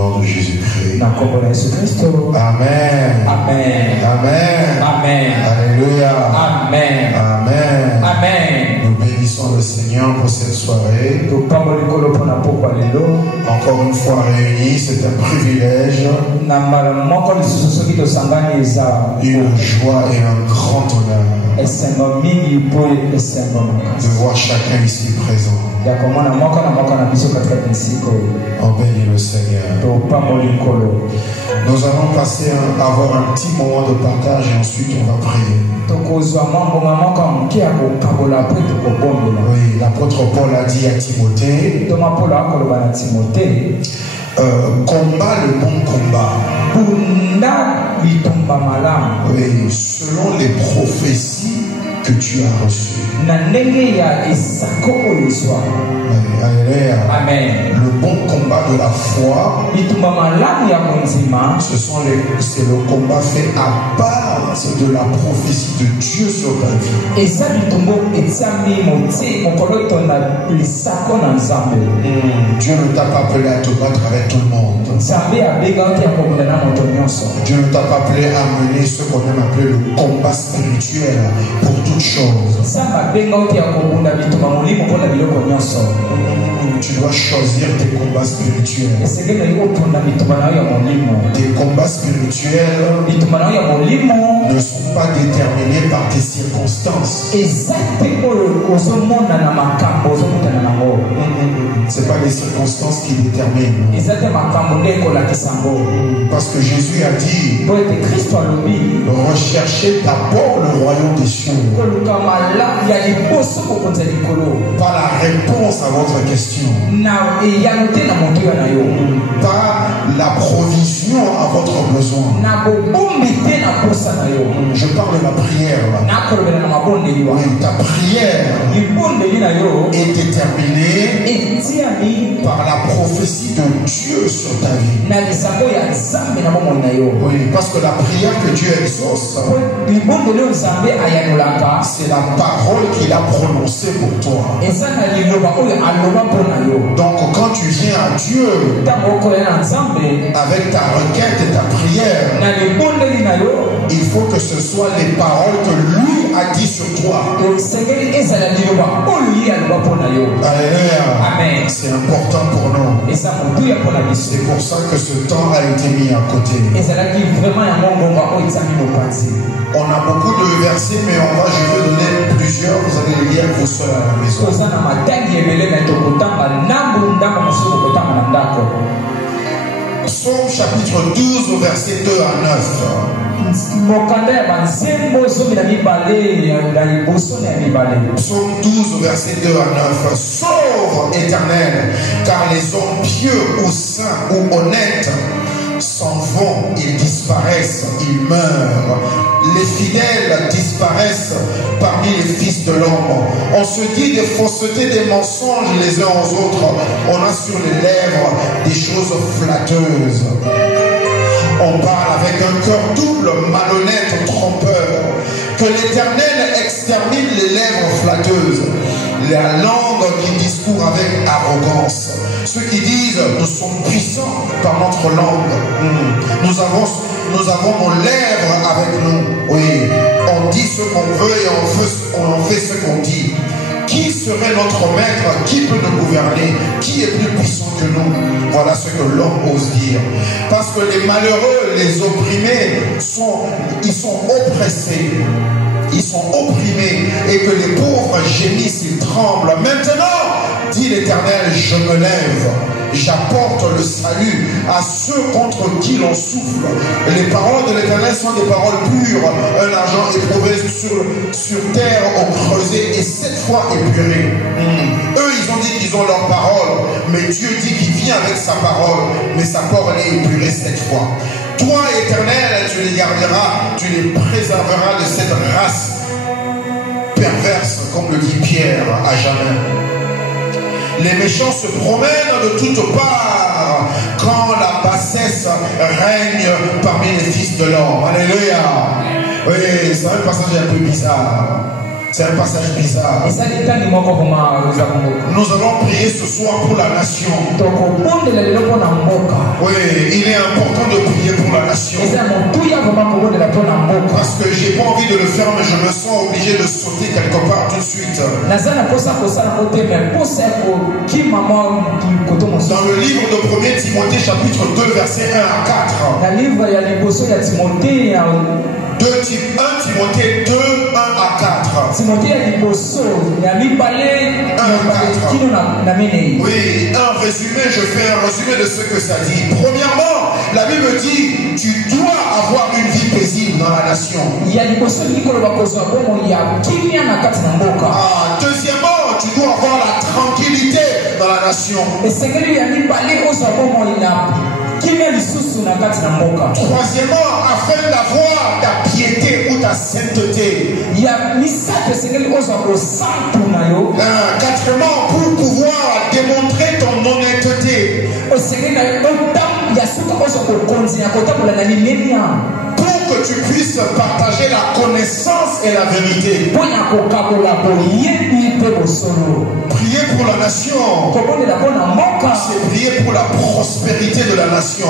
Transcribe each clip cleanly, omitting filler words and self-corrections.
nom de Jésus-Christ. Amen. Amen. Amen. Amen. Alléluia. Amen. Amen. Amen. Nous bénissons le Seigneur pour cette soirée. Encore une fois réunis, c'est un privilège, une joie et un grand honneur de voir chacun ici présent. On bénit le Seigneur. Nous allons avoir un petit moment de partage et ensuite on va prier. Oui, l'apôtre Paul a dit à Timothée, combat le bon combat. Oui, selon les prophéties que tu as reçues. Amen. Le bon combat de la foi, c'est le combat fait à base de la prophétie de Dieu sur ta vie. Dieu ne t'a pas appelé à te battre avec tout le monde. Dieu ne t'a pas appelé à mener ce qu'on aime appeler le combat spirituel pour toutes choses. Tu dois choisir tes combats spirituels. Tes combats spirituels ne sont pas déterminés par tes circonstances. Ce n'est pas les circonstances qui déterminent. Parce que Jésus a dit, recherchez d'abord le royaume des cieux. Pas la réponse à votre question. Pas la provision à votre besoin. Je parle de la prière là. Oui, ta prière est déterminée par la prophétie de Dieu sur ta vie. Oui, parce que la prière que Dieu exauce, c'est la parole qu'il a prononcée pour toi. Donc quand tu viens à Dieu avec ta requête et ta prière, il faut que ce soit les paroles que lui a dit sur toi. Alléluia. Amen. C'est important pour nous. C'est pour ça que ce temps a été mis à côté. On a beaucoup de versets, mais je vais donner plusieurs. Vous allez les lire vous seul à la maison. Psaume chapitre 12 au verset 2 à 9. Psaume 12 verset 2 à 9. Sauve, Éternel, car les hommes pieux ou saints ou honnêtes s'en vont, ils disparaissent, ils meurent. Les fidèles disparaissent parmi les fils de l'homme. On se dit des faussetés, des mensonges les uns aux autres. On a sur les lèvres des choses flatteuses. On parle avec un cœur double, malhonnête, trompeur. Que l'Éternel extermine les lèvres flatteuses, la langue qui discourt avec arrogance. Ceux qui disent nous sommes puissants par notre langue. Nous avons nos lèvres avec nous. Oui, on dit ce qu'on veut et on en fait ce qu'on dit. Qui serait notre maître? Qui peut nous gouverner? Qui est plus puissant que nous? Voilà ce que l'homme ose dire. Parce que les malheureux, les opprimés, ils sont oppressés. Ils sont opprimés. Et que les pauvres gémissent, ils tremblent. Maintenant, dit l'Éternel, je me lève. J'apporte le salut à ceux contre qui l'on souffle. Les paroles de l'Éternel sont des paroles pures, un argent éprouvé sur terre au creuset et 7 fois épuré. Eux, ils ont dit qu'ils ont leur parole, mais Dieu dit qu'il vient avec sa parole, mais sa parole est épurée 7 fois. Toi, Éternel, tu les garderas, tu les préserveras de cette race perverse, comme le dit Pierre, à jamais. Les méchants se promènent de toutes parts quand la bassesse règne parmi les fils de l'homme. Alléluia. Oui, c'est un passage un peu bizarre. C'est un passage bizarre. Nous allons prier ce soir pour la nation. Oui, Parce que j'ai pas envie de le faire, mais je me sens obligé de sauter quelque part tout de suite. Dans le livre de 1 Timothée chapitre 2 verset 1 à 4. 1 Timothée 2, 1 à 4. Oui, un résumé, je fais un résumé de ce que ça dit. Premièrement, la Bible dit, tu dois avoir une vie paisible dans la nation. Deuxièmement, tu dois avoir la tranquillité dans la nation. Troisièmement, afin d'avoir ta piété ou ta sainteté. Quatrièmement, pour pouvoir démontrer ton honnêteté. Pour que tu puisses partager la connaissance et la vérité. Prier pour la nation, c'est prier pour la prospérité de la nation.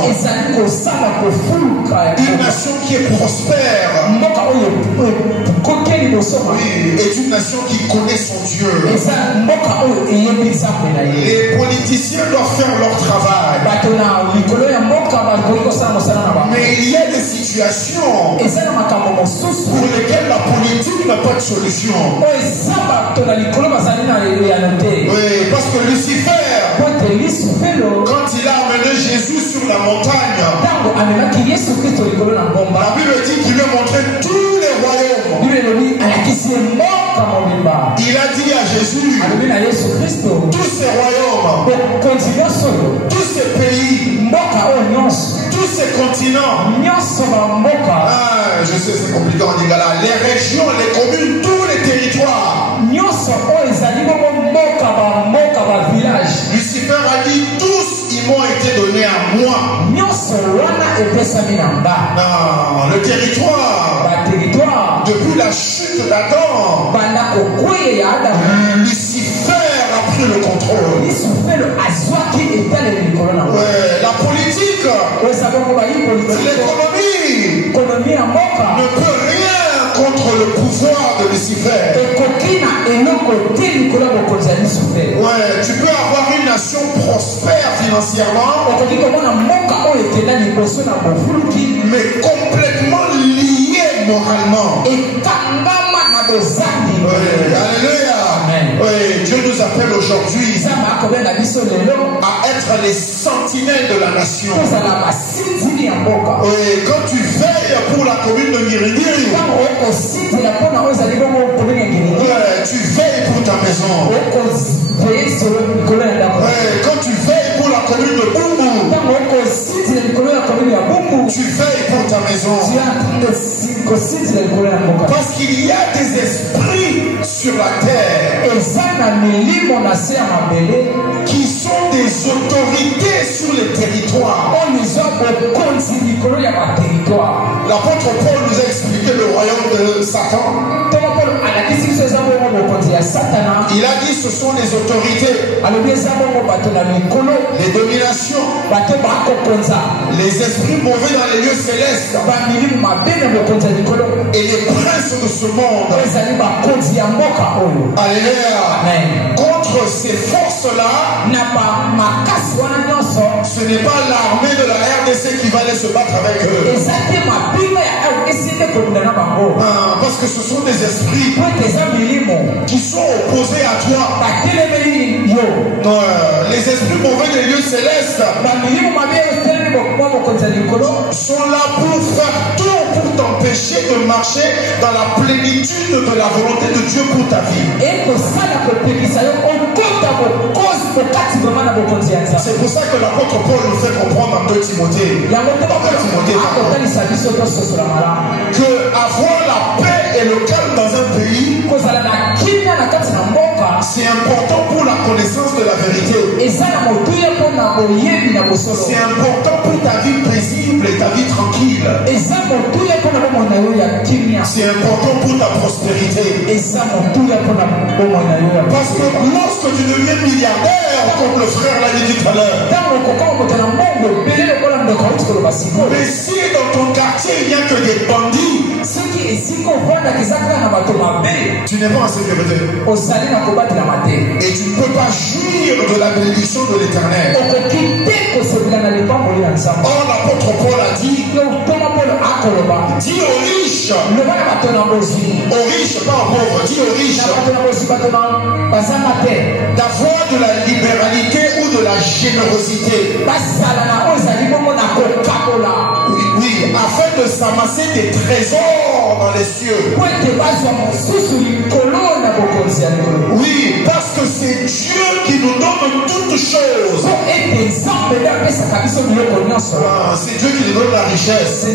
Une nation qui est prospère, oui, est une nation qui connaît son Dieu. Les politiciens doivent faire leur travail. Mais il y a des situations pour lesquelles la politique n'a pas de solution. Oui, parce que Lucifer, quand il a amené Jésus sur la montagne, la Bible dit qu'il lui a montré tous les royaumes. Il a dit à Jésus, tous ces royaumes, tous ces pays, tous ces continents, je sais c'est compliqué en Lingala, les régions, les communes, tous les territoires. Lucifer a dit, tous ils m'ont été donnés à moi. Le territoire, depuis la chute d'Adam, Lucifer a pris le contrôle. La politique, l'économie ne peut rien contre le pouvoir de Lucifer. Tu peux avoir une nation prospère financièrement, mais complètement liée moralement. Alléluia. Oui, Dieu nous appelle aujourd'hui à être les sentinelles de la nation. Oui, quand tu veilles pour la commune de Mirigiri, tu veilles pour ta maison. Quand tu veilles pour la commune de Boumou, tu veilles pour ta maison. Parce qu'il y a des esprits sur la terre qui sont des autorités sur les territoires. L'apôtre Paul nous a expliqué le royaume de Satan. Il a dit ce sont les autorités, les dominations, les esprits mauvais dans les lieux célestes et les princes de ce monde. Alléluia. Contre ces forces-là, ce n'est pas l'armée de la RDC qui va aller se battre avec eux. Parce que ce sont des esprits qui sont opposés à toi. Les esprits mauvais des lieux célestes sont là pour faire tout pour t'empêcher de marcher dans la plénitude de la volonté de Dieu pour ta vie. C'est pour ça que l'apôtre Paul nous fait comprendre en 2 Timothée que avoir la paix et le calme dans un pays, c'est important pour la connaissance de la vérité. C'est important pour ta vie paisible et ta vie tranquille. C'est important pour ta prospérité. Parce que lorsque tu deviens milliardaire, comme le frère l'a dit tout à l'heure, mais si dans ton quartier il n'y a que des bandits, tu n'es pas en sécurité. Et tu ne peux pas jouir de la bénédiction de l'Éternel. Or, l'apôtre Paul a dit, dis aux riches, pas aux pauvres, dis aux riches, d'avoir de la libéralité ou de la générosité. Oui, afin de s'amasser des trésors dans les cieux. Oui, parce que c'est Dieu qui nous donne toutes choses. C'est Dieu qui nous donne la richesse.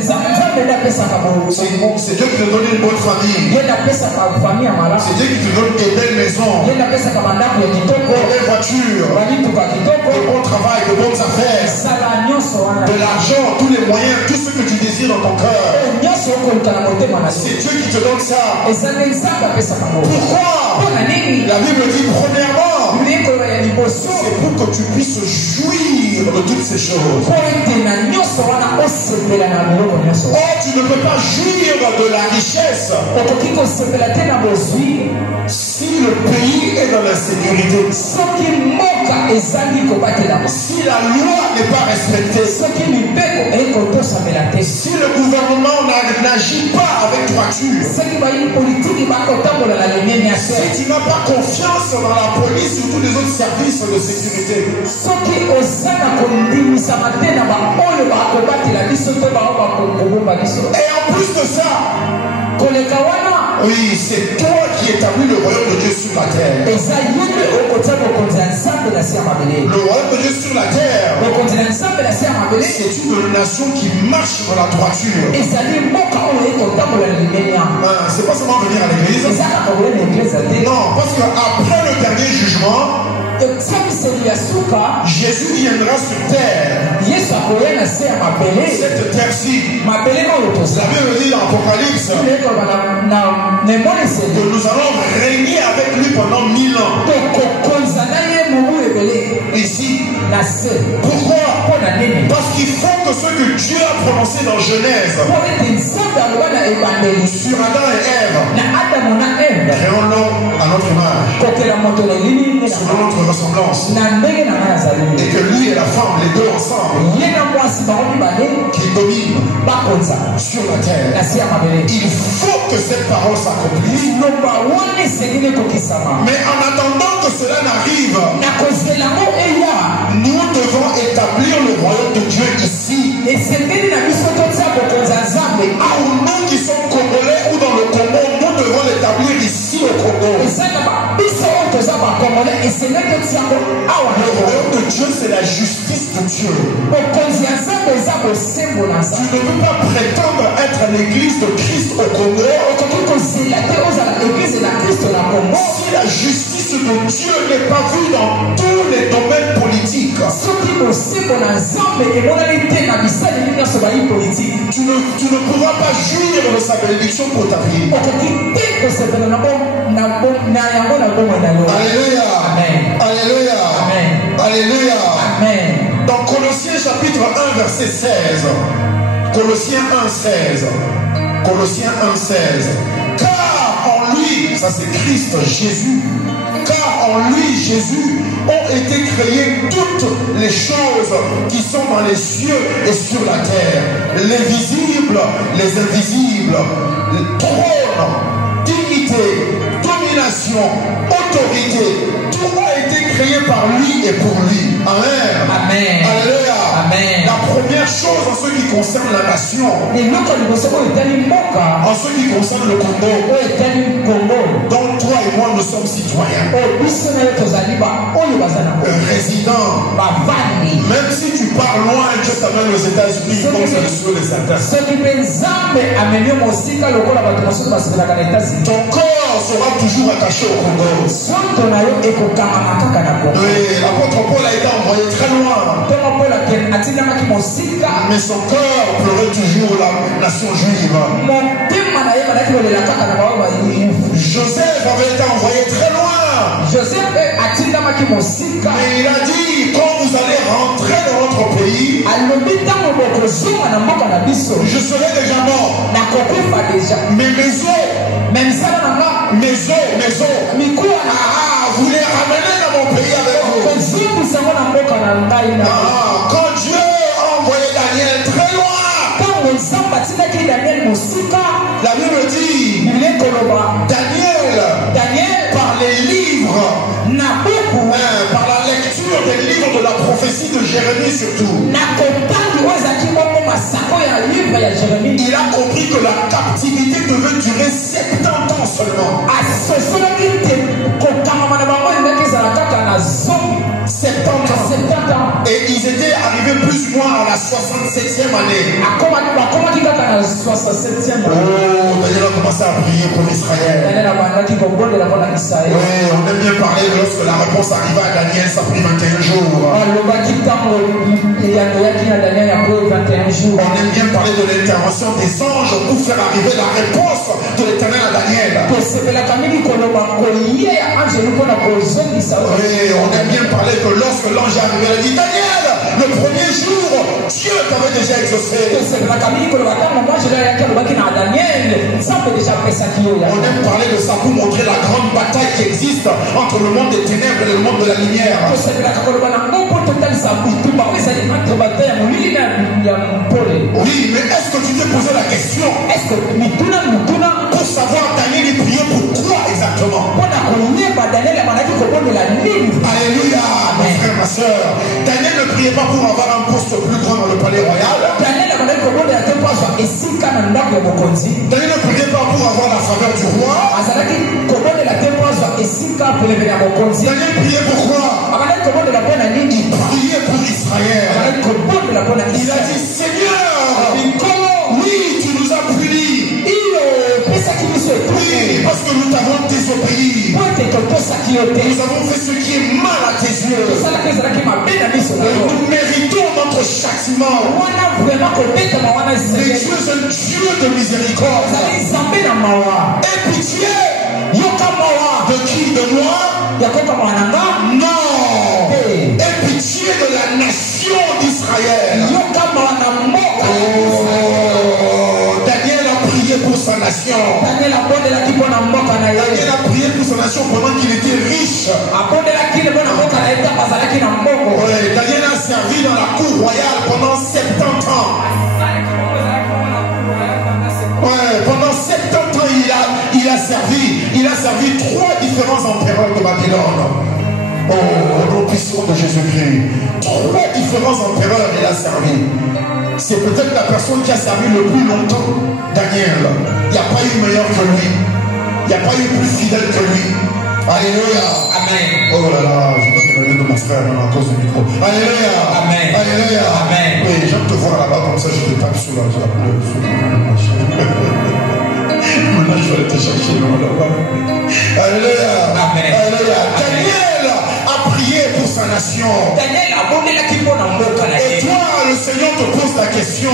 C'est Dieu qui nous donne une bonne famille. C'est Dieu qui te donne des belles maisons, des belles voitures, de bons travail, de bonnes affaires, de l'argent, tous les moyens, tout ce que tu désires dans ton cœur. C'est Dieu qui te donne ça. Pourquoi? La Bible dit premièrement, c'est pour que tu puisses jouir de toutes ces choses. Or, tu ne peux pas jouir de la richesse si le pays est dans l'insécurité, si la loi n'est pas respectée, si le gouvernement n'agit pas avec droiture, si tu n'as pas confiance dans la police ou tous les autres services de sécurité, et en plus de ça, oui, c'est toi qui établis le royaume de Dieu sur la terre. Le royaume de Dieu sur la terre, c'est une nation qui marche dans la droiture. C'est pas seulement venir à l'église. Non, parce qu'après le dernier jugement, Jésus viendra sur terre. Cette terre-ci, la Bible dit dans l'Apocalypse que nous allons régner avec lui pendant 1000 ans. Ici. Pourquoi? Parce qu'il faut que ce que Dieu a prononcé dans Genèse sur Adam et Ève, créons-nous à notre image, selon notre ressemblance, et que lui et la femme, les deux ensemble, qui dominent sur la terre. Il faut que cette parole s'accomplisse. Mais en attendant que cela n'arrive, nous devons établir le royaume de Dieu ici. Où nous qui sommes congolais ou dans le Congo, nous devons l'établir ici au Congo. Le royaume de Dieu, c'est la justice de Dieu. Tu ne peux pas prétendre être l'église de Christ au Congo si la justice de Dieu n'est pas vue dans tous les domaines politiques. Tu ne pourras pas jouir de sa bénédiction pour ta vie. Alléluia. Amen. Alléluia. Amen. Alléluia. Amen. Dans Colossiens chapitre 1 verset 16. Colossiens 1:16. Colossiens 1:16. Car en lui, ça c'est Christ, Jésus. Car en lui, Jésus, ont été créées toutes les choses qui sont dans les cieux et sur la terre, les visibles, les invisibles, le trône, dignité, domination, autorité, tout a été créé par lui et pour lui. Amen. Amen. Alléluia. Amen. La première chose en ce qui concerne la nation, en ce qui concerne le Congo, dont toi et moi nous sommes citoyens, résidents, même si tu pars loin, Dieu t'amène aux États-Unis comme c'est le souhait de certains. Ton corps sera toujours attaché au Congo. Oui, l'apôtre Paul a été envoyé très loin, mais son cœur pleurait toujours la nation juive. Joseph avait été envoyé très loin, mais il a dit, quand vous allez rentrer dans notre pays, Je serai déjà mort. Mais mes os, vous les ramenez dans mon pays avec vous. Quand Dieu a envoyé Daniel très loin, la Bible dit, Daniel par les livres, par la lecture des livres de la prophétie de Jérémie surtout, il a compris que la captivité devait durer 70 ans seulement. 70 ans. Et ils étaient arrivés plus ou moins à la 67e année. Oh, Daniel a commencé à prier pour Israël. Oui, on aime bien parler lorsque la réponse arriva à Daniel, ça a pris 21 jours. On aime bien parler de l'intervention des anges pour faire arriver la réponse de l'Éternel à Daniel. Oui, on aime bien parler que lorsque l'ange est arrivé, il a dit Daniel, le premier jour, Dieu t'avait déjà exaucé. On aime parler de ça pour montrer la grande bataille qui existe entre le monde des ténèbres et le monde de la lumière. Oui, mais est-ce que tu t'es posé la question pour savoir Daniel est prié pour quoi exactement? Alléluia, mon frère, ma soeur. Daniel ne priait pas pour avoir un poste plus grand dans le palais royal. Daniel ne priait pas pour avoir la faveur du roi. Daniel priait pourquoi? Il priait pour Israël. Il a dit Seigneur, oui, tu nous as punis. Oui, parce que nous t'avons désobéi. Nous avons fait ce qui est mal à tes yeux. Nous méritons notre châtiment. Mais Dieu est un Dieu de miséricorde. Et pitié. De qui? De moi? Non. Et pitié de la nation d'Israël. Daniel a prié pour sa nation. Daniel a prié pour sa nation pendant qu'il était riche. Daniel a servi dans la cour royale pendant 70 ans. Pendant 70 ans, il a servi 3 différents empereurs de Babylone. Oh, au nom puissant de Jésus-Christ. 3 différents empereurs il a servi. C'est peut-être la personne qui a servi le plus longtemps. Daniel. Il n'y a pas eu meilleur que lui. Il n'y a pas eu plus fidèle que lui. Alléluia. Amen. Oh là là, je vais te donner de mon frère à cause du micro. Alléluia. Amen. Alléluia. Amen. Oui, j'aime te voir là-bas comme ça, je te tape sur la Maintenant, je vais aller te chercher là-bas. Alléluia. Amen. Alléluia. Daniel a prié pour sa nation. Et toi, le Seigneur te pose la question.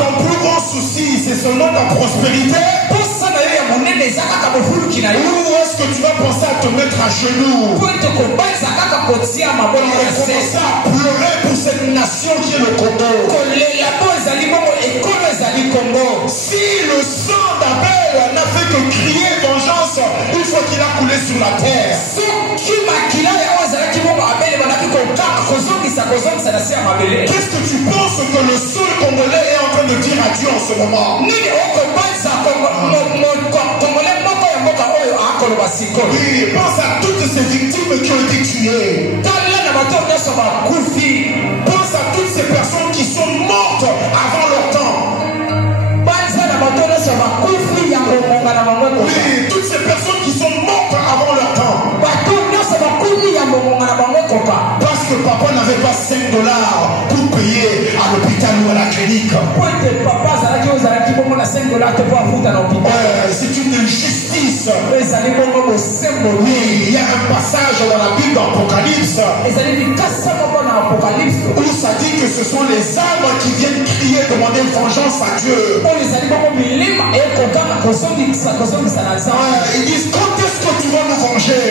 Ton plus grand souci, c'est seulement ta prospérité? Ou est-ce que tu vas penser à te mettre à genoux? Tu vas commencer à pleurer pour cette nation qui est le Congo. Si le sang d'Abel n'a fait que crier vengeance une fois qu'il a coulé sur la terre, qu'est-ce que tu penses que le seul Congolais est en train de dire à Dieu en ce moment? Oui, pense à toutes ces victimes qui ont été tuées. Pense à toutes ces personnes qui sont mortes avant leur temps. Oui, toutes ces personnes qui sont mortes avant leur temps. Parce que papa n'avait pas $5 pour payer à l'hôpital ou à la clinique. C'est une injustice. Oui, il y a un passage dans la Bible d'Apocalypse où ça dit que ce sont les âmes qui viennent crier, demander vengeance à Dieu. Ils disent quand est-ce que tu vas nous venger?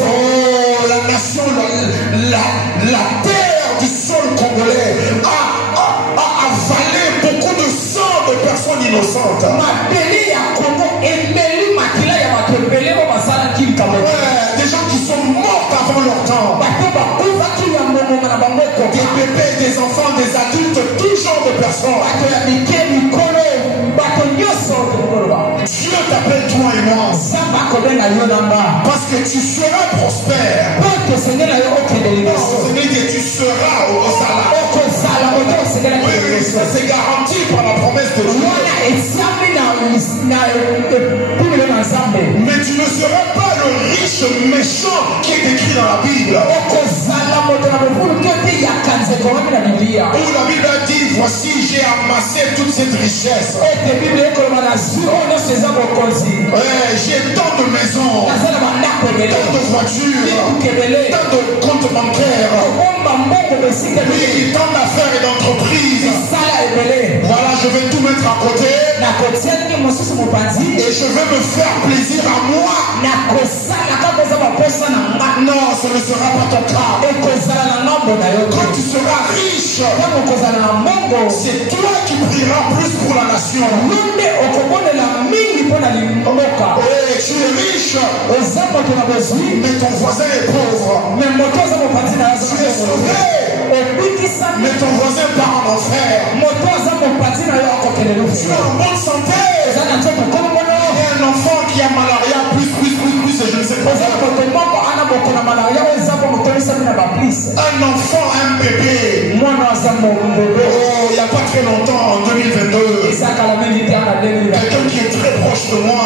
Oh, la nation, innocente. Des gens qui sont morts avant leur temps. Des bébés, des enfants, des adultes, tout genre de personnes. Dieu t'appelle toi et moi parce que tu seras prospère. Oh, Seigneur, que tu seras au salaire. Oui, ça c'est garanti par la promesse de Dieu. Mais tu ne seras pas le riche méchant qui est écrit dans la Bible. Où la Bible a dit, voici j'ai amassé toute cette richesse. J'ai tant de maisons, tant de voitures, tant de comptes bancaires, oui, tant d'affaires et d'entreprises. Voilà, je vais tout mettre à côté et je vais me faire plaisir à moi. Non, ce ne sera pas ton cas. Quand tu seras riche, c'est toi qui prieras plus pour la nation. Et tu es riche, mais ton voisin est pauvre. Tu es sauvé, mais ton voisin part en enfer. Tu es en bonne santé. Et un enfant qui a malaria, plus, et je ne sais pas. Un enfant, un bébé. Oh, il n'y a pas très longtemps, en 2022. Quelqu'un qui est très proche de moi.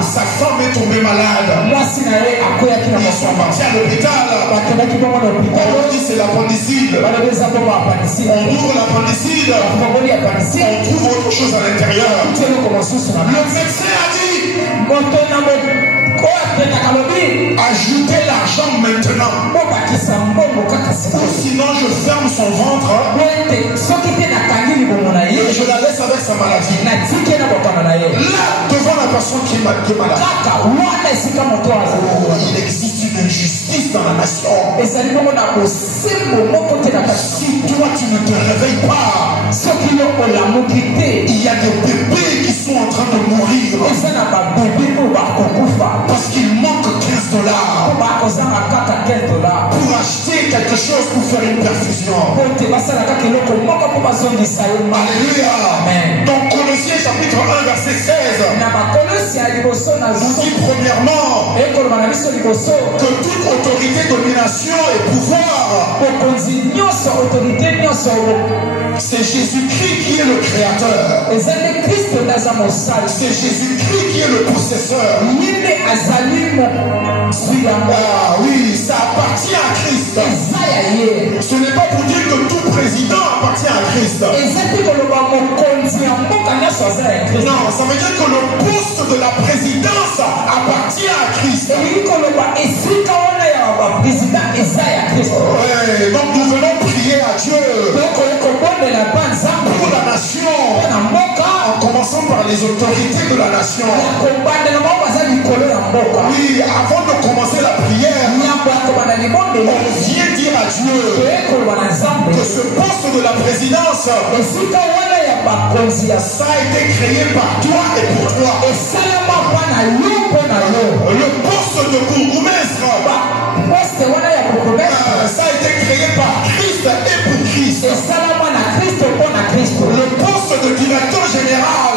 Sa femme est tombée malade. Ils sont partis à l'hôpital. On leur dit c'est l'appendicite. On ouvre l'appendicite. On trouve autre chose à l'intérieur. Le médecin a dit ajoutez l'argent maintenant. Ou sinon je ferme son ventre et je la laisse avec sa maladie. Là, devant la personne qui est malade. Il existe une injustice dans la nation. Si toi tu ne te réveilles pas, il y a des bébés qui sont en train de mourir parce qu'il manque $15 pour acheter quelque chose pour faire une perfusion. Alléluia. Donc Colossiens chapitre 1 verset 16 nous dit premièrement que toute autorité, domination et pouvoir, c'est Jésus-Christ qui est le créateur. C'est Jésus-Christ qui est le possesseur. Ah oui, ça appartient à Christ. Ce n'est pas pour dire que tout président appartient à Christ. Non, ça veut dire que le poste de la présidence appartient à Christ. Ouais, donc nous venons prier à Dieu pour la nation, en commençant par les autorités de la nation. Oui, avant de commencer la prière, on vient dire à Dieu que ce poste de la présidence, ça a été créé par toi et pour toi. Le poste de bourgmestre, ça a été créé par Christ et pour Christ. Le poste de directeur général,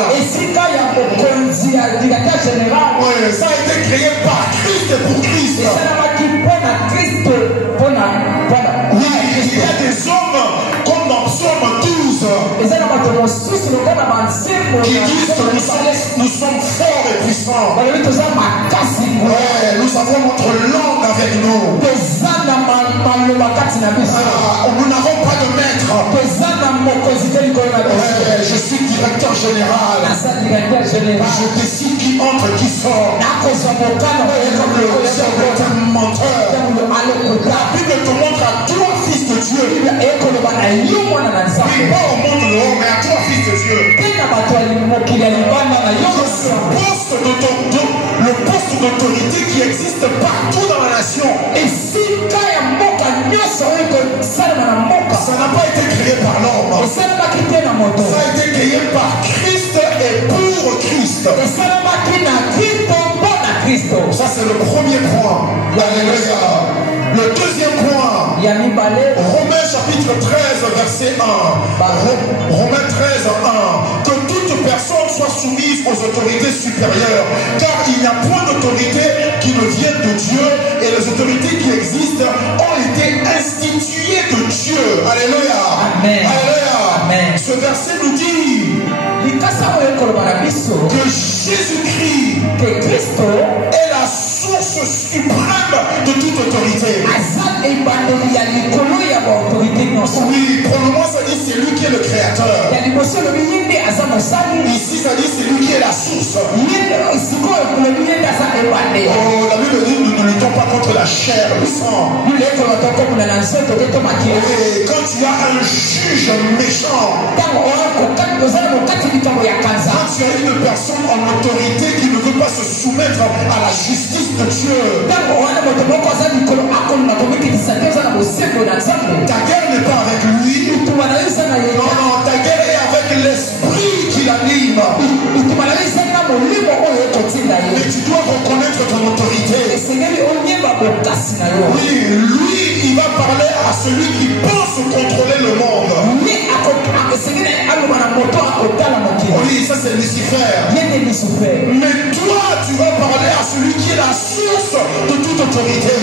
ça a été créé par Christ et pour Christ. Oui, il y a des hommes comme dans Psaume 12 qui disent que nous sommes forts et puissants. Ouais, nous avons notre langue avec nous. Nous n'avons pas de maître. Je suis directeur général. Je décide qui entre, qui sort. Comme le menteur. La Bible te montre à toi, fils de Dieu. Oui, pas au monde dehors, mais à toi, fils de Dieu. Le poste d'autorité qui existe partout dans la nation. Ça n'a pas été créé par l'homme. Ça a été créé par Christ et pour Christ. Ça c'est le premier point. Alléluia. Le deuxième point, Romains chapitre 13 verset 1. Romains 13 1. Que toute personne soit soumise aux autorités supérieures, car il n'y a point d'autorité qui ne vienne de Dieu, et les autorités qui existent ont été instituées de Dieu. Alléluia. Amen. Alléluia. Amen. Ce verset nous dit que Jésus-Christ est la source suprême de toute autorité. Oui, pour le moment ça dit c'est lui qui est le créateur. Ici ça dit c'est lui qui est la source. Oh, la Bible dit nous ne luttons pas contre la chair, le sang. Et quand tu as un juge méchant, quand tu as une personne en autorité qui ne veut pas se soumettre à la justice de Dieu, ta guerre n'est pas avec lui. Non, non, ta guerre est avec l'esprit qui l'anime. Mais tu dois reconnaître ton autorité. Oui, lui, il va parler à celui qui pense contrôler le monde. Oui, ça c'est Lucifer. Mais toi, tu vas parler à celui qui est la source de toute autorité.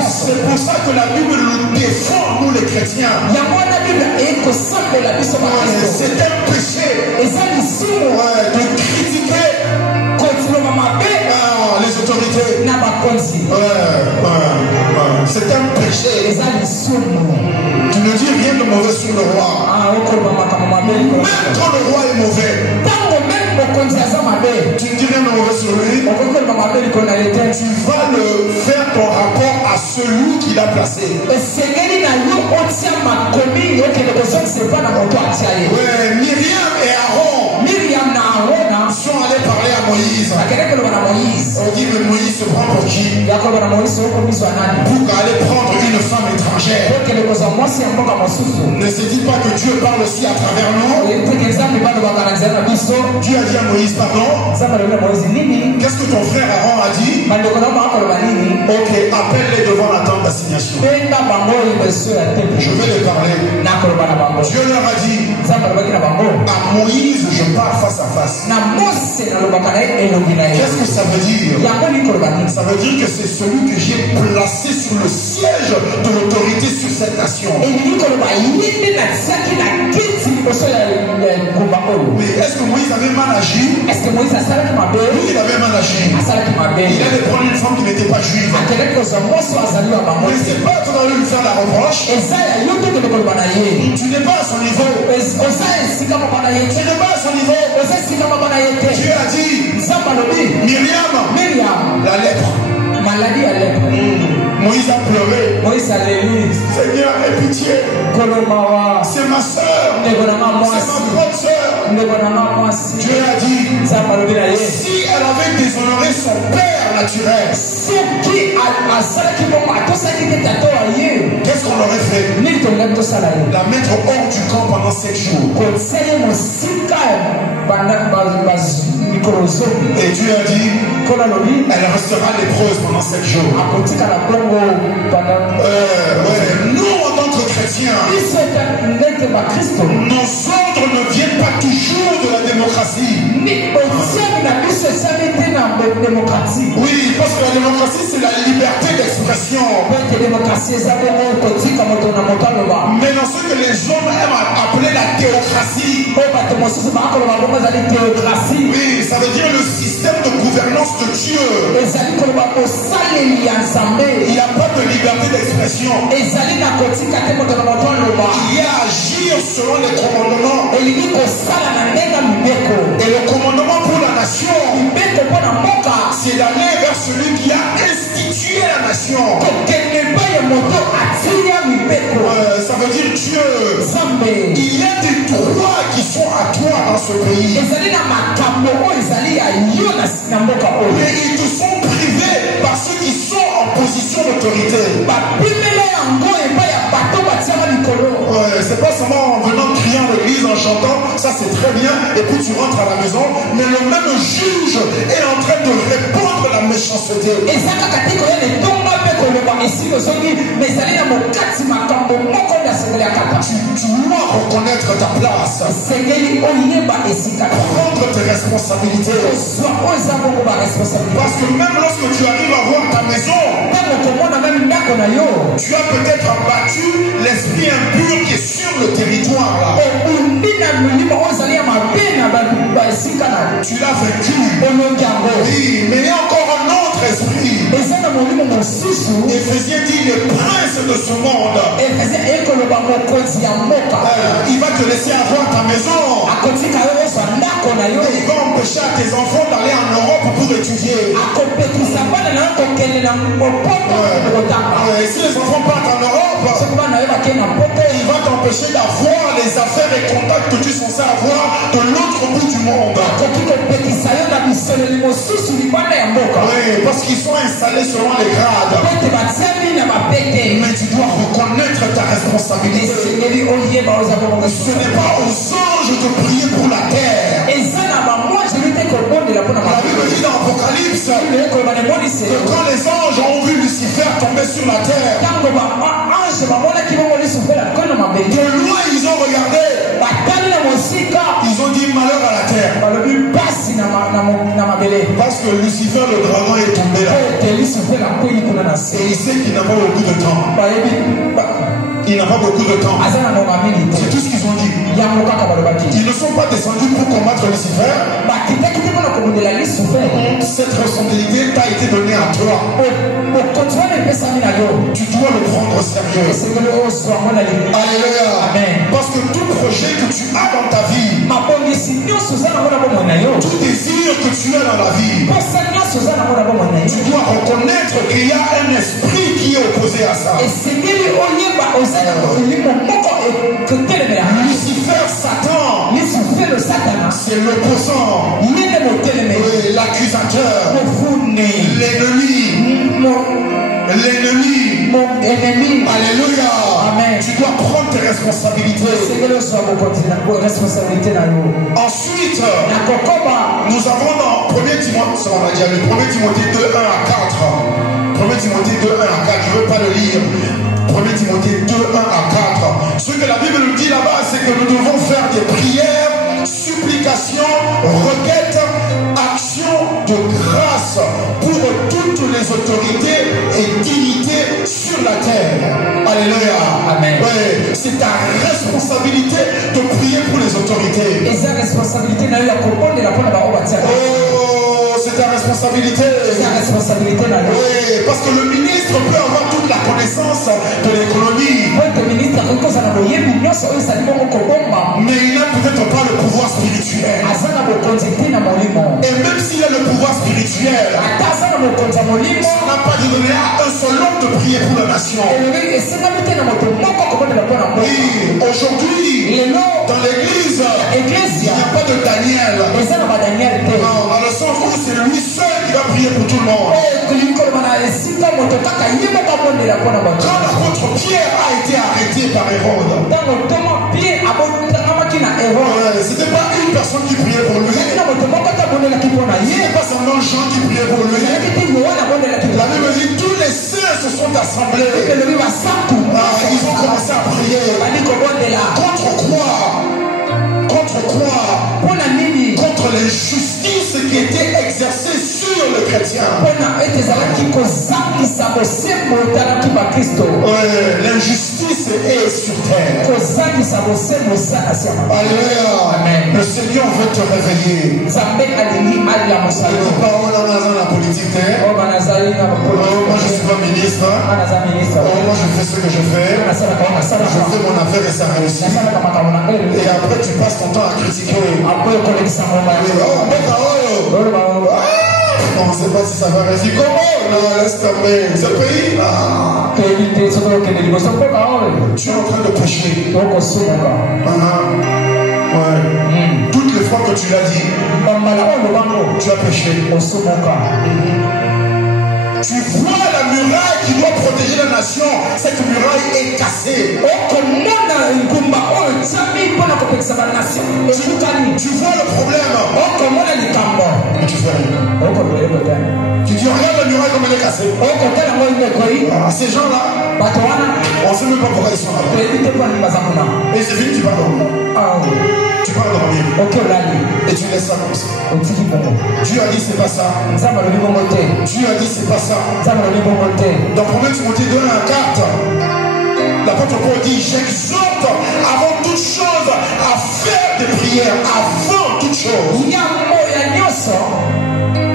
C'est pour ça que la Bible nous défend, nous les chrétiens. C'est un péché de critiquer les autorités. C'est un péché. Tu ne dis rien de mauvais sur le roi. Même quand le roi est mauvais, tu ne dis rien de mauvais sur lui. Tu vas le faire ton rapport à celui qui l'a placé. Ouais, Myriam et Aaron sont allés parler à Moïse. On dit que Moïse se prend pour qui? Pour aller prendre une femme étrangère. Ne se dit pas que Dieu parle aussi à travers nous. Dieu a dit à Moïse, pardon. Qu'est-ce que ton frère Aaron a dit? Ok, appelle-les devant la tente d'assignation. Je vais les parler. Dieu leur a dit, à Moïse je parle face à face. Qu'est-ce que ça veut dire? Ça veut dire que c'est celui que j'ai placé sur le siège de l'autorité sur cette nation. Mais est-ce que Moïse avait mal agi? Oui, il avait mal agi. Il allait prendre une femme qui n'était pas juive. Mais c'est pas que tu vas lui faire la reproche. Tu n'es pas à son niveau. Tu n'es pas à son niveau. Dieu a dit, Myriam, la lèpre. Maladie à lèpre. Moïse a pleuré. Seigneur, aie pitié. C'est ma soeur. C'est ma propre soeur. Dieu a dit, si elle avait déshonoré son père naturel, qu'est-ce qu'on aurait fait? La mettre hors du camp pendant 7 jours. Et Dieu a dit, elle restera lépreuse pendant 7 jours. Nous, en tant que chrétiens, nos ordres ne viennent pas toujours de la démocratie. Oui, parce que la démocratie, c'est la liberté d'expression. Mais dans ce que les hommes aiment appeler la théocratie, oui, ça veut dire le système de gouvernance de Dieu. Il n'y a pas de liberté d'expression. Il y a à agir selon les commandements. Et le commandement pour la nation, c'est d'aller vers celui qui a institué la nation. Ça veut dire Dieu. Il y a des droits qui sont à toi dans ce pays. Mais ils te sont privés par ceux qui sont en position d'autorité. c'est très bien, et puis tu rentres à la maison, mais le même juge est en train de répandre la méchanceté. Tu dois reconnaître ta place. Prendre tes responsabilités. Parce que même lorsque tu arrives à voir ta maison, tu as peut-être abattu l'esprit impur qui est sur le territoire là. Tu l'as vaincu. Oui, mais il y a encore un autre esprit. Éphésiens dit le prince de ce monde. Il va te laisser avoir ta maison. Et il va empêcher à tes enfants d'aller en Europe pour étudier. Et si les enfants partent en Europe, il va t'empêcher d'avoir les affaires et contacts que tu es censé avoir de l'autre bout du monde. Oui, parce qu'ils sont installés selon les grades. Mais tu dois reconnaître ta responsabilité. Ce n'est pas aux anges de prier pour la terre. La Bible dit dans Apocalypse que quand les anges ont vu Lucifer tomber sur la terre, de loin ils ont regardé, ils ont dit malheur à la terre. Parce que Lucifer le dragon est tombé là. Et il sait qu'il n'a pas beaucoup de temps. Il n'a pas beaucoup de temps. C'est tout ce qu'ils ont dit. Ils ne sont pas descendus pour combattre Lucifer. Cette responsabilité t'a été donnée à toi. Tu dois le prendre au sérieux. Alléluia. Parce que tout projet que tu as dans ta vie, tout désir que tu as dans la vie, tu dois reconnaître qu'il y a un esprit qui est opposé à ça. Lucifer, Satan, c'est l'opposant, l'accusateur, l'ennemi. Alléluia. Amen. Tu dois prendre tes responsabilités. Ensuite, nous avons dans 1 Timothée 2, 1 à 4. 1 Timothée 2, 1 à 4. Je ne veux pas le lire. 1 Timothée 2, 1 à 4. Ce que la Bible nous dit là-bas, c'est que nous devons faire des prières, supplications, requêtes, actions de grâce pour toutes les autorités et dignités sur la terre. Alléluia. Amen. Ouais, c'est ta responsabilité de prier pour les autorités. Oh, c'est ta responsabilité. Oui, parce que le ministre peut avoir toute la connaissance de l'économie. Mais il n'a peut-être pas le pouvoir spirituel. Et même s'il a le pouvoir spirituel, ça n'a pas de donner à un seul homme de prier pour la nation. Oui, aujourd'hui, dans l'église, il n'y a pas de Daniel. Non, dans le sens où c'est lui seul qui va prier pour tout le monde. Quand l'apôtre Pierre a été arrêté par Hérode, c'était pas une personne qui priait pour lui. C'était pas seulement Jean qui priait pour lui. La Bible dit tous les saints se sont assemblés. Ils ont commencé à prier. Contre quoi? Contre quoi? Contre l'injustice qui était exercée sur le chrétien. L'injustice est sur terre. Alléluia. Le Seigneur veut te réveiller. Il dit pas on a la politique. Moi je suis pas ministre. Moi je fais ce que je fais. Je fais mon affaire et ça réussit. Et après tu passes ton temps à critiquer. On ne sait pas si ça va réussir. Comment? Non, laisse tomber. Ce pays là. Tu es en train de pécher. Toutes les fois que tu l'as dit, tu as péché. Tu vois la muraille qui doit protéger la nation, cette muraille est cassée. Tu vois le problème. Mais tu fais rien. Tu dis regarde la muraille comme elle est cassée. Ces gens-là, on ne sait même pas pourquoi ils sont là. Et c'est fini, tu vas dormir. Tu vas dormir. Et tu laisses ça comme ça. Dieu a dit c'est pas ça. Dieu a dit c'est pas ça. Dans 1 Timothée 2, 1 à 4, l'apôtre Paul dit j'exhorte avant toute chose à faire des prières. Avant toute chose.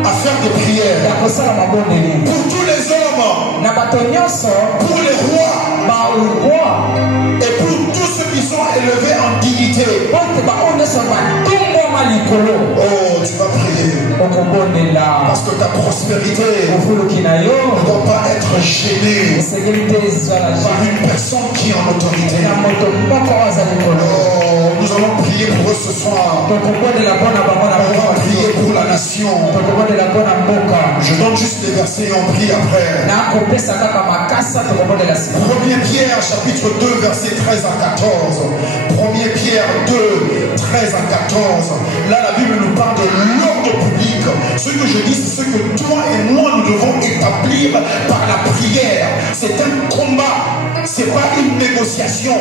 À faire des prières. Pour tous les hommes. Pour les rois. Et pour tous ceux qui sont élevés en dignité. Oh, tu vas prier. Parce que ta prospérité ne doit pas être gênée par une personne qui est en autorité. Oh, nous allons prier pour eux ce soir. On va prier pour la nation. Je donne juste les versets et on prie après. 1 Pierre chapitre 2 verset 13 à 14. 1 Pierre 2 13 à 14. Là la Bible nous parle de l'ordre public. Ce que je dis c'est ce que toi et moi nous devons établir par la prière. C'est un combat. C'est pas une négociation.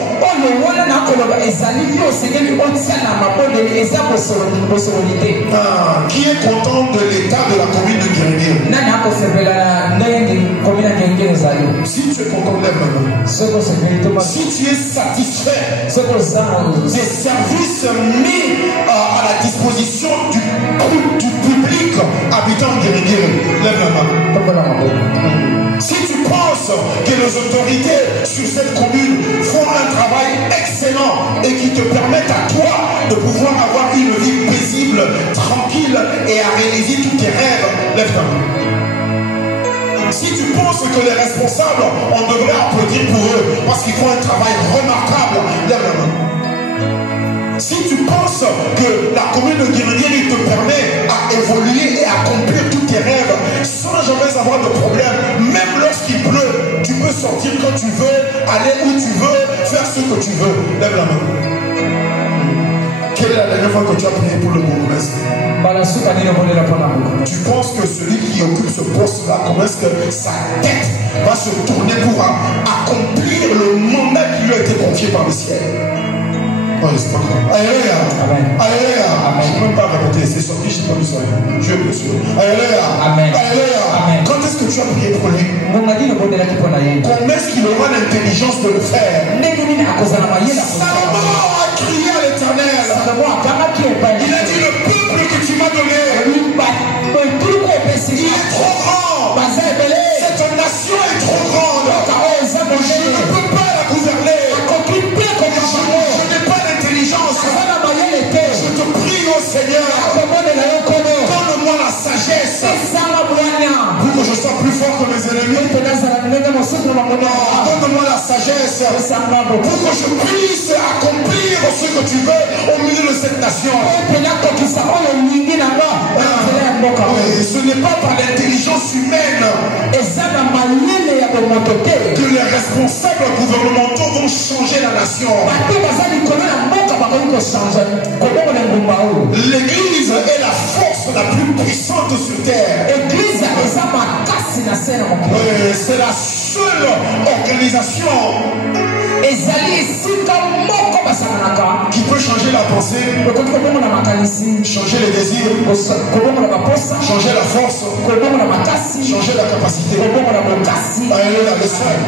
Qui est content de l'état de la commune de Guérémir? Si tu es content, lève la main. Si tu es satisfait des services mis à la disposition du public habitant de Guérémir, lève la main. Si tu penses que les autorités sur cette commune font un travail excellent et qui te permettent à toi de pouvoir avoir une vie paisible, tranquille et à réaliser tous tes rêves, lève ta main. Si tu penses que les responsables, on devrait applaudir pour eux parce qu'ils font un travail remarquable, lève la main. Si tu penses que la commune de Guérémir te permet à évoluer et à accomplir tous tes rêves sans jamais avoir de problème, même lorsqu'il pleut, tu peux sortir quand tu veux, aller où tu veux, faire ce que tu veux, lève la main. Quelle est la dernière fois que tu as prié pour le bourgmestre? Tu penses que celui qui occupe ce poste-là, comment est-ce que sa tête va se tourner pour accomplir le mandat qui lui a été confié par le ciel? Oh, c'est pas grave. Alléluia. Alléluia. Je ne peux même pas répéter, c'est sorti, je ne sais pas où ça. Dieu est précieux. Alléluia. Alléluia. Quand est-ce que tu as prié pour lui? Comment est-ce qu'il aura l'intelligence de le faire? Salomon a crié à l'Éternel. Il a dit le peuple que tu m'as donné, il est trop grand. Cette nation est trop grande. Je ne peux pas la gouverner. Je n'ai pas l'intelligence. Je te prie au Seigneur, donne-moi la sagesse pour que je sois plus fort que mes ennemis. Donne-moi la sagesse pour que je puisse accomplir ce que tu veux au milieu de cette nation. Ce n'est pas par l'intelligence humaine que les responsables gouvernementaux vont changer la nation. L'église est la force la plus puissante sur terre. C'est la seule organisation qui peut changer la pensée, changer les désirs, changer la force, changer la capacité. Alléluia, le seul.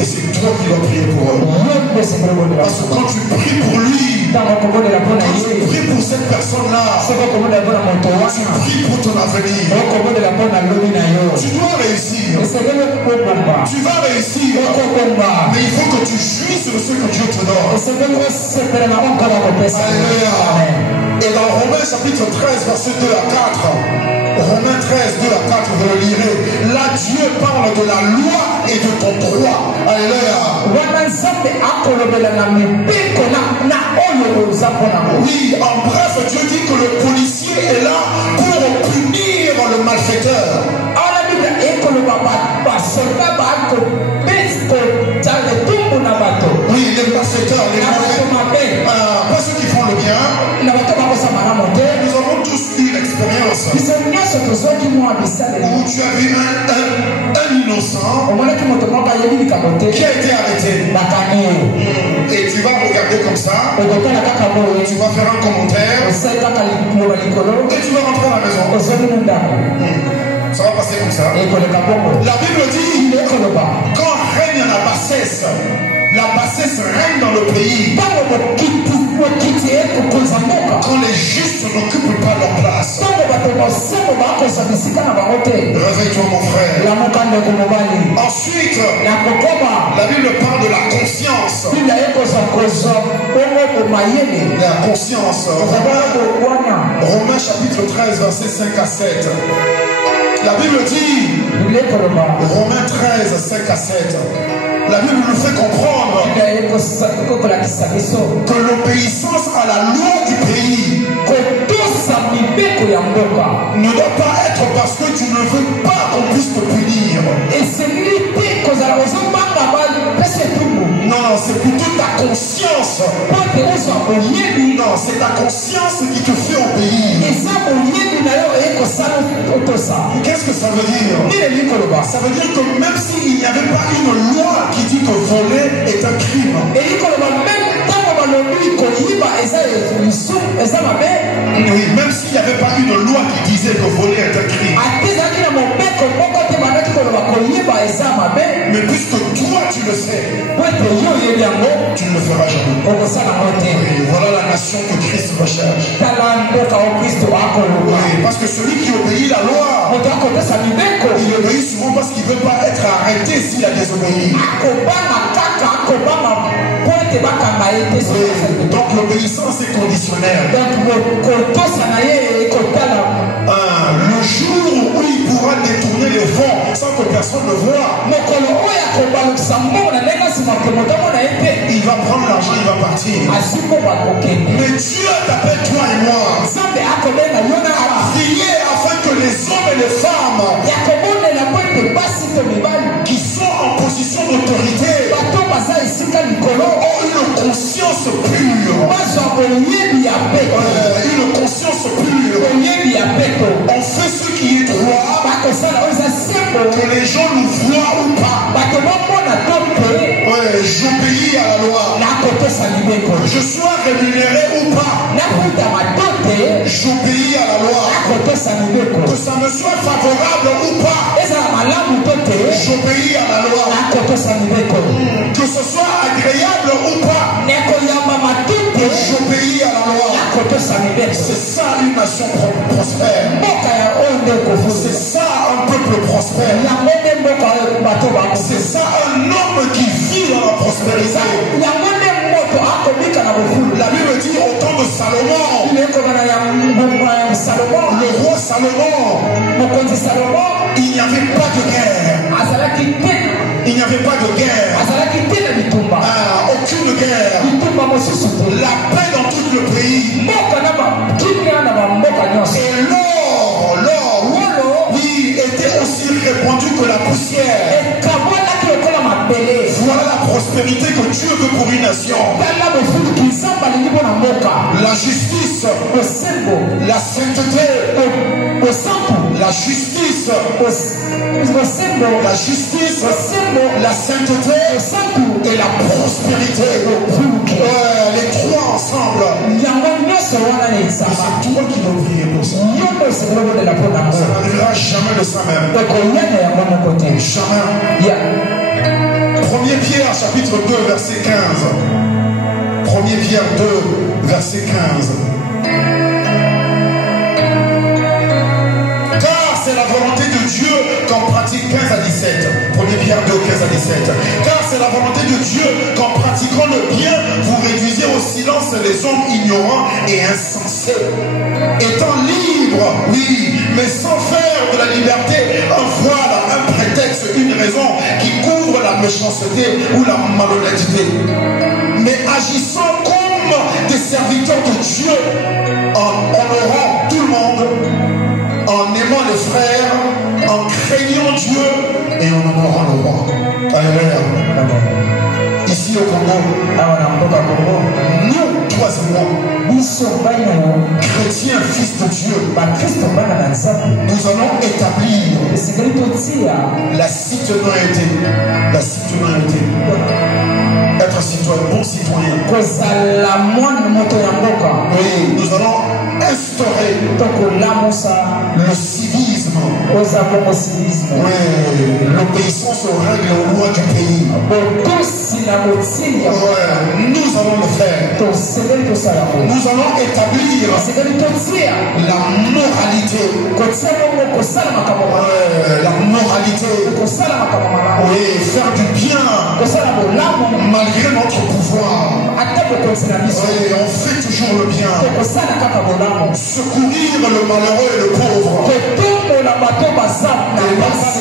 Et c'est toi qui vas prier pour eux. Parce que quand tu pries pour lui, quand tu pries pour cette personne-là, tu pries pour ton avenir. Tu dois réussir. Tu vas réussir. Mais il faut que tu jouisses de ce que Dieu te donne. Alléluia. Et dans Romains chapitre 13, verset 2 à 4, Romains 13, 2 à 4, vous le lirez. Là, Dieu parle de la loi et de ton droit. Alléluia. Oui, en bref, Dieu dit que le policier est là pour punir le malfaiteur. Oui, les malfaiteurs, les mauvais. Pas ceux qui font le bien. Nous avons tous eu l'expérience où tu as vu un innocent qui a été arrêté. Et tu vas regarder comme ça. Tu vas faire un commentaire. Et tu vas rentrer à la maison. Ça va passer comme ça. La Bible dit, quand règne la bassesse règne dans le pays. Quand les justes n'occupent pas leur place. Réveille-toi mon frère. Ensuite, la Bible parle de la conscience. La conscience. Romains chapitre 13, versets 5 à 7. La Bible dit, Romains 13, 5 à 7. La Bible nous fait comprendre que l'obéissance à la loi du pays ne doit pas être parce que tu ne veux pas qu'on puisse te punir. Non, c'est plutôt ta conscience. Non, c'est ta conscience qui te fait obéir. Qu'est-ce que ça veut dire? Ça veut dire que même s'il n'y avait pas une loi qui dit que voler est un crime, oui, même s'il n'y avait pas une loi qui disait que voler est un crime, mais puisque toi tu le sais, tu ne le feras jamais. Oui, voilà la nation que Christ recherche. Oui, parce que celui qui obéit la loi, il obéit souvent parce qu'il ne veut pas être arrêté s'il a désobéi. Donc l'obéissance est conditionnelle. Le jour où il pourra détourner les fonds sans que personne ne voit, il va prendre l'argent, il va partir. Mais Dieu t'appelle toi et moi à prier afin que les hommes et les femmes qui sont en position d'autorité ont une conscience pure. Une conscience pure. On fait ce qui est droit, que les gens nous voient ou pas. J'obéis à la loi. Je sois rémunéré ou pas, j'obéis à la loi. Que ça me soit favorable ou pas, j'obéis à la loi. Que ce soit agréable ou pas, j'obéis à la loi. C'est ça une nation prospère. C'est ça un peuple prospère. C'est ça un homme qui vit dans la prospérité. La Bible dit au temps de Salomon, le roi Salomon, il n'y avait pas de guerre. Il n'y avait pas de guerre. Aucune guerre. La paix dans tout le pays. Et l'or, oui, était aussi répandu que la poussière. Voilà la prospérité que Dieu veut pour une nation. La justice, la sainteté, la justice, la sainteté et la prospérité. Les trois ensemble. C'est toi qui l'as oublié pour ça. Ça n'arrivera jamais de ça même. Jamais. 1 Pierre chapitre 2 verset 15. 1 Pierre 2 verset 15. Car c'est la volonté de Dieu qu'en pratique 15 à 17. 1 Pierre 2 15 à 17. Car c'est la volonté de Dieu qu'en pratiquant le bien, vous réduisez au silence les hommes ignorants et insensés. Étant libres, oui, mais sans faire de la liberté un voile, un prétexte, une raison qui couvre la méchanceté ou la malhonnêteté, mais agissant comme des serviteurs de Dieu en honorant tout le monde, en aimant aimant les frères, en craignant Dieu et en honorant le roi. Alléluia. Ici au Congo, nous, toi et moi, chrétiens, fils de Dieu, nous allons établir la citoyenneté. La citoyenneté. Être citoyen, bon citoyen. Oui, nous allons instaurer le civisme. Oui, l'obéissance aux règles et aux lois du pays. Ouais, nous allons le faire. Nous allons établir la moralité. La moralité. Oui, faire du bien malgré notre pouvoir. Oui, on fait toujours le bien. Secourir le malheureux et le pauvre.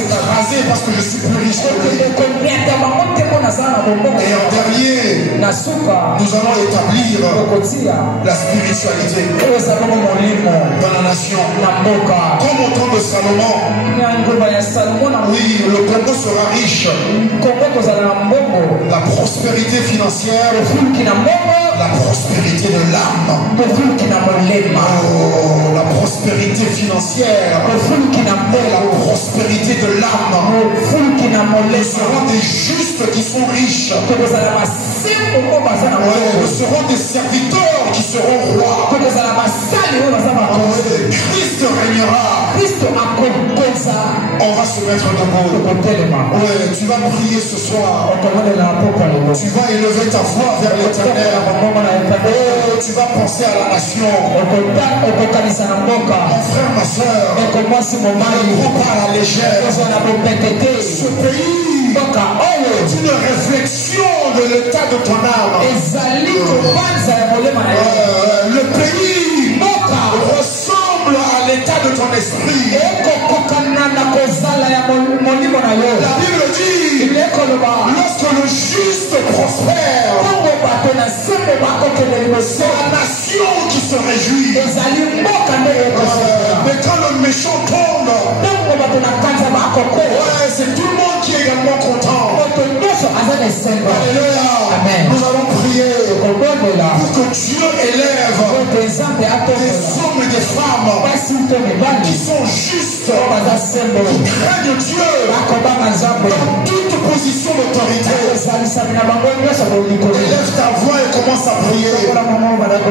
Écraser parce que je suis plus riche que lui. Et en dernier, nous allons établir la spiritualité dans la nation. Comme au temps de Salomon, oui, le Congo sera riche. La prospérité financière, la prospérité de l'âme. Oh, la prospérité financière, la prospérité de l'âme. Nous serons des justes qui sont riches. Nous serons des serviteurs qui seront rois. Christ régnera. On va se mettre debout. Ouais, tu vas prier ce soir. Tu vas élever ta voix vers l'éternel. Oh, tu vas penser à la nation. Mon frère, ma soeur, ne prends pas à la légère. Ce pays est une réflexion de l'état de ton âme. Le pays ressemble à l'état de ton esprit. La Bible dit, lorsque le juste prospère, c'est la nation qui se réjouit. Mais quand le méchant tombe, c'est tout le monde qui est également content. Alléluia. Nous allons prier pour que Dieu élève des hommes et des femmes qui sont justes, qui craignent Dieu dans toute position d'autorité. Élève ta voix et commence à prier.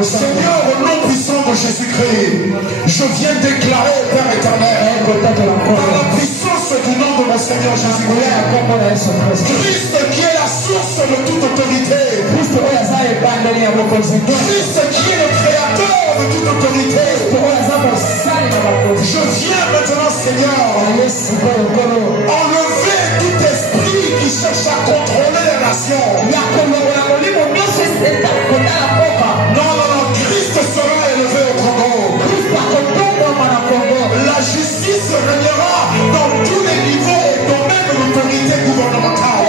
Seigneur, au nom puissant de Jésus-Christ, je viens déclarer, Père éternel, par la puissance du nom de mon Seigneur Jésus-Christ, Christ qui est la source de toute autorité, Christ qui est le créateur de toute autorité, je viens maintenant, Seigneur, enlever tout esprit qui cherche à contrôler les nations. Non, Christ sera élevé au Congo. La justice régnera dans tous les niveaux et domaines de l'autorité gouvernementale.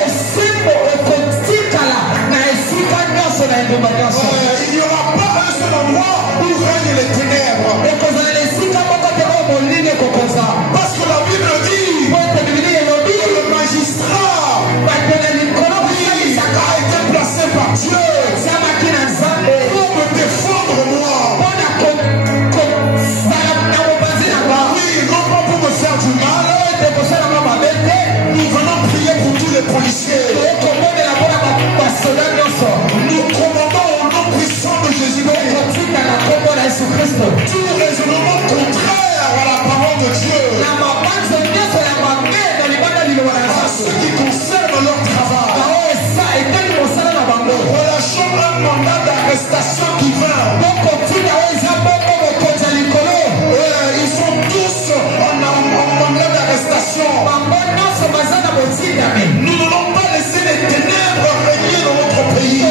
Il n'y aura pas un seul endroit où règnent les ténèbres. Parce que la Bible dit que le magistrat a été placé par Dieu pour me défendre moi. Oui, non pas pour me faire du mal. Nous venons prier pour tous les policiers. Nous commandons au nom puissant de Jésus-Christ tout raisonnement contraire à la parole de Dieu. À ce qui concerne leur travail. Relâchons un mandat d'arrestation qui vint. Ils sont tous en mandat d'arrestation. Nous n'allons pas laisser les ténèbres régner dans notre pays.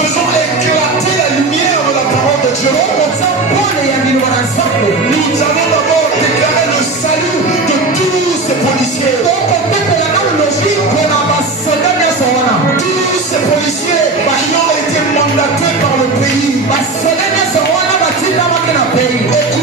Faisons éclater la lumière de la parole de Dieu. Nous allons d'abord déclarer le salut de tous ces policiers. Tous ces policiers qui ont été mandatés par le pays. Et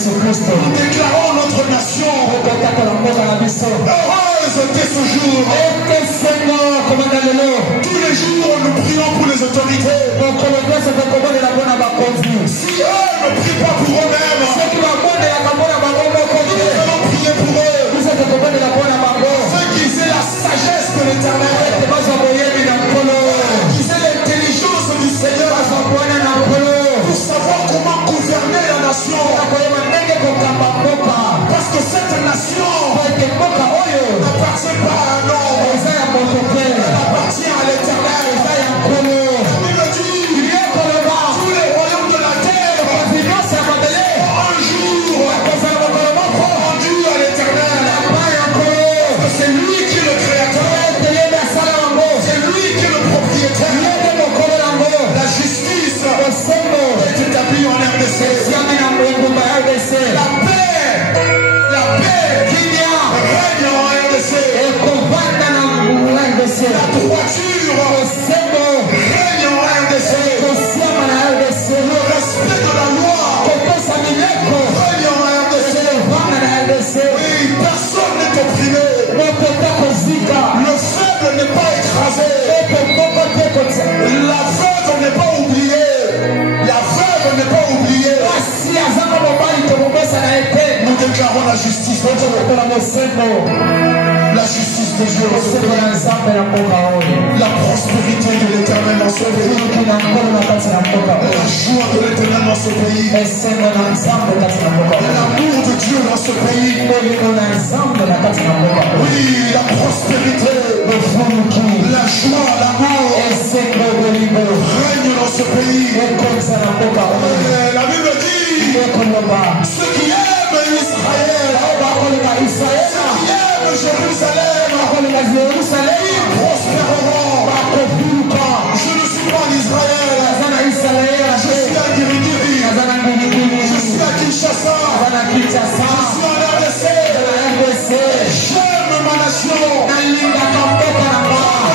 Nous déclarons notre nation heureuse dès ce jour. Tous les jours, nous prions pour les autorités. Si eux ne prient pas pour eux-mêmes, nous allons prier pour eux. Ceux qui aient la sagesse de l'Éternel, qui aient l'intelligence du Seigneur, pour savoir comment gouverner la nation. Parce que cette nation n'appartient pas à un homme, elle appartient à l'Éternel. Il me dit, tous les royaumes de la terre un jour rendus à l'Éternel. C'est lui qui est le créateur, c'est lui qui est le propriétaire. La justice est établie en RDC. La paix règne en RDC. La droiture règne en RDC. Le respect de la loi règne en RDC. Oui, personne n'est opprimé. Le faible n'est pas écrasé. La veuve n'est pas oubliée. Nous déclarons la justice de Dieu. La justice de Dieu dans ce pays. La prospérité de l'Éternel dans ce pays. La joie de l'Éternel dans ce pays. L'amour de Dieu dans ce pays. Oui, la prospérité, la joie, l'amour règne dans ce pays. La Bible dit, ceux qui aiment Israël, ceux qui aiment Jérusalem, ils prospéreront. Je ne suis pas en Israël, je suis à Guirigiri, je suis à Kinshasa, je suis en RDC. J'aime ma nation.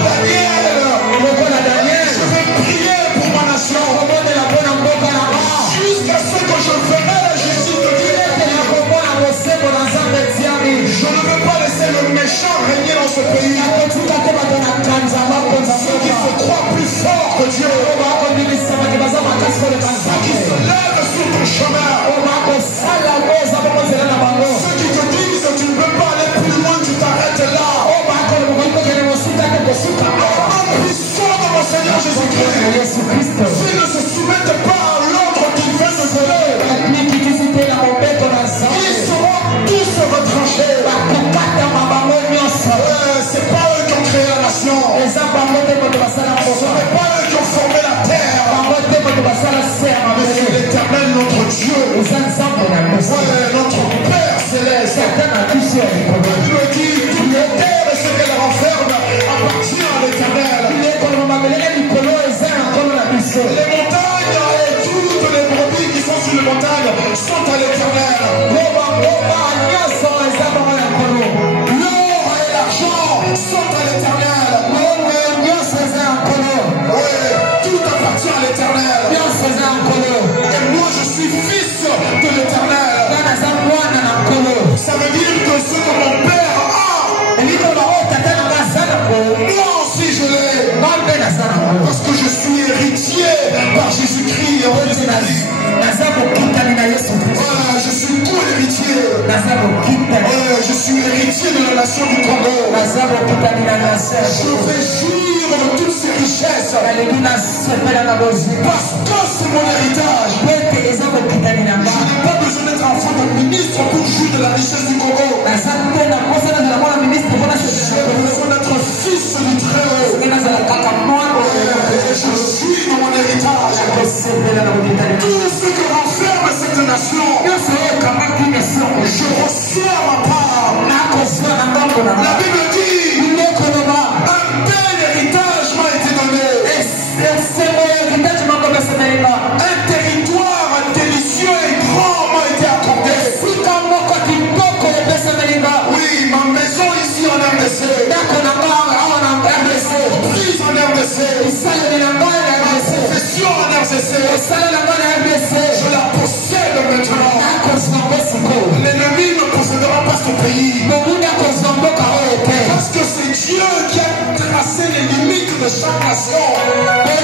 Daniel, je vais prier pour ma nation jusqu'à ce que je verrai la justice de Dieu. Je ne veux pas laisser le méchant régner dans ce pays. Ceux qui se croient plus forts que Dieu, ceux qui se lèvent sur ton chemin, ceux qui te disent tu ne peux pas aller plus loin, tu t'arrêtes là. Puissant de mon Seigneur Jésus-Christ, s'ils ne se soumettent pas à l'ordre qu'il veut se donner, ils seront tous retranchés. C'est pas eux qui ont créé la nation, ce n'est pas eux qui ont formé la terre, mais c'est l'Éternel notre Dieu, notre Père céleste. La Bible dit toute la terre et ce qu'elle renferme appartient à l'Éternel. Les montagnes et toutes les brebis qui sont sur les montagnes sont à l'Éternel. L'or et l'argent sont à l'Éternel. Oui, tout appartient à l'Éternel. Et moi je suis fils de l'Éternel. Ça veut dire que ce que mon père a, moi aussi je l'ai. Parce que je suis héritier par Jésus-Christ. Je suis co-héritier. Je suis héritier de la nation du Congo. Je vais jouir de toutes ces richesses. Parce que c'est mon héritage. Je n'ai pas besoin d'être enfant d'un ministre pour jouir de la richesse du Congo. J'ai besoin d'être fils du Très-Haut. Et je suis dans mon héritage. Tout ce que renferme cette nation, je reçois ma part. La Bible dit, un bel héritage m'a été donné. Un territoire délicieux et grand m'a été accordé. Oui, ma maison ici en RDC, prise en RDC, profession en RDC, je la possède maintenant. ce pays. Parce que c'est Dieu qui a tracé les limites de chaque nation. Et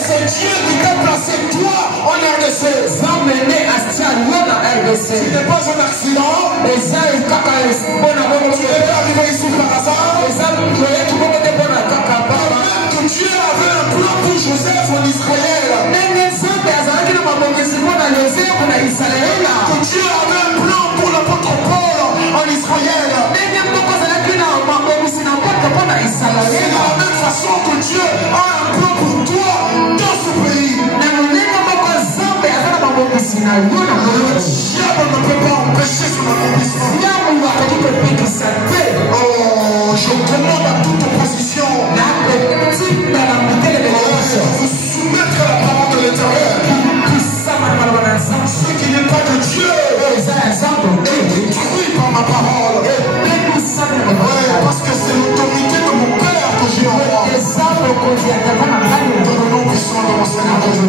c'est Dieu qui t'a placé toi en RDC. Tu n'es pas un accident. Tu n'es pas arrivé ici par hasard. Même que Dieu avait un plan pour Joseph en Israël. Que Dieu avait un plan pour l'apôtre Paul en Israël. C'est de la même façon que Dieu a un plan pour toi dans ce pays. Le diable ne peut pas empêcher son accomplissement. Oh, je commande à toute opposition de soumettre à la parole de l'Éternel. Ce qui n'est pas de Dieu est détruit par ma parole. Ouais, parce que c'est l'autorité de mon Père que j'ai en moi. Dans le nom puissant de mon Seigneur Jésus.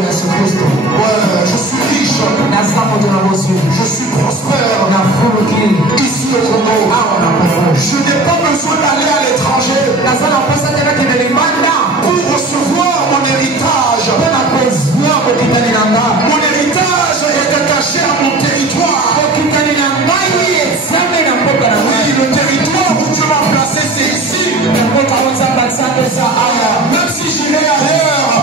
Ouais, je suis riche. Je suis prospère. Ici au Congo. Je n'ai pas besoin d'aller à l'étranger pour recevoir mon héritage. Mon héritage est attaché à mon territoire. Oui, le territoire où Dieu m'a placé, c'est ici. Même si j'irai ailleurs,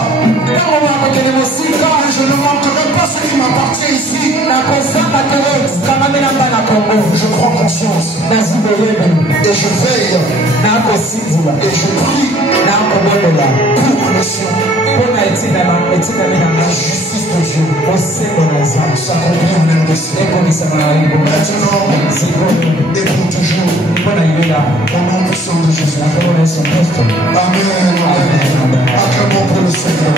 je ne manquerai pas ce qui m'appartient ici. Je prends conscience. Et je veille. Et je prie pour le ciel. La justice de Dieu s'accomplit en RDC. Maintenant et pour toujours. Au nom puissant de Jésus. Amen. Acclamons pour le Seigneur.